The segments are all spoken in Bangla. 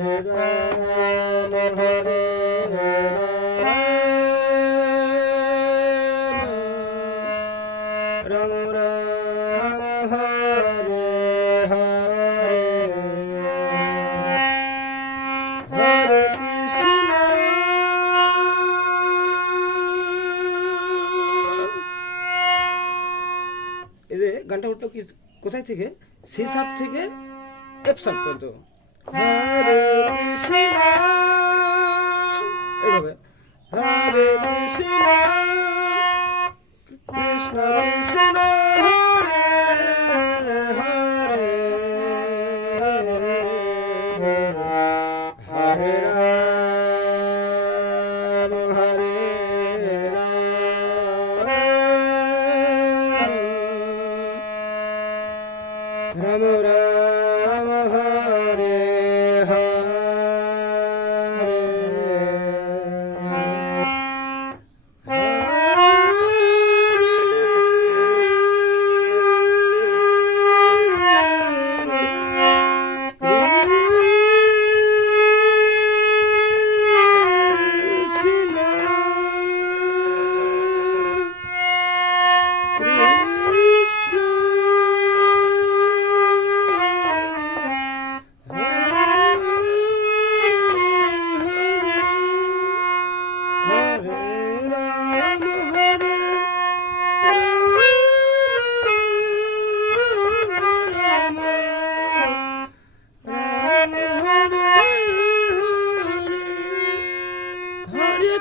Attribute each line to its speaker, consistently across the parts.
Speaker 1: গানটা
Speaker 2: উঠলো কি কোথায় থেকে সি সাপ থেকে এফ সাপ পর্যন্ত
Speaker 1: Hare Krishna এইভাবে হরে কৃষ্ণ কৃষ্ণ কৃষ্ণ হরে হরে হরে রাম হরে Ram Ram Ram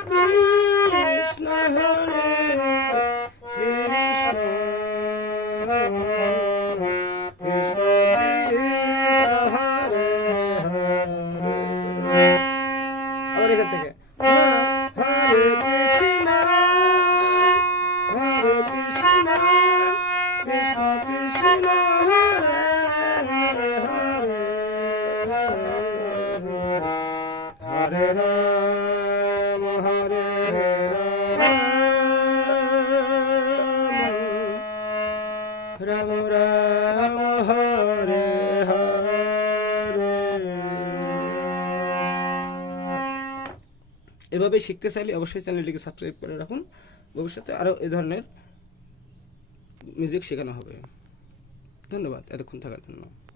Speaker 1: Krishna Hare Krishna Hare Ram
Speaker 2: এভাবে শিখতে চাইলে অবশ্যই চ্যানেলটিকে সাবস্ক্রাইব করে রাখুন ভবিষ্যতে আরও এ ধরনের মিউজিক শেখানো হবে ধন্যবাদ এতক্ষণ থাকার জন্য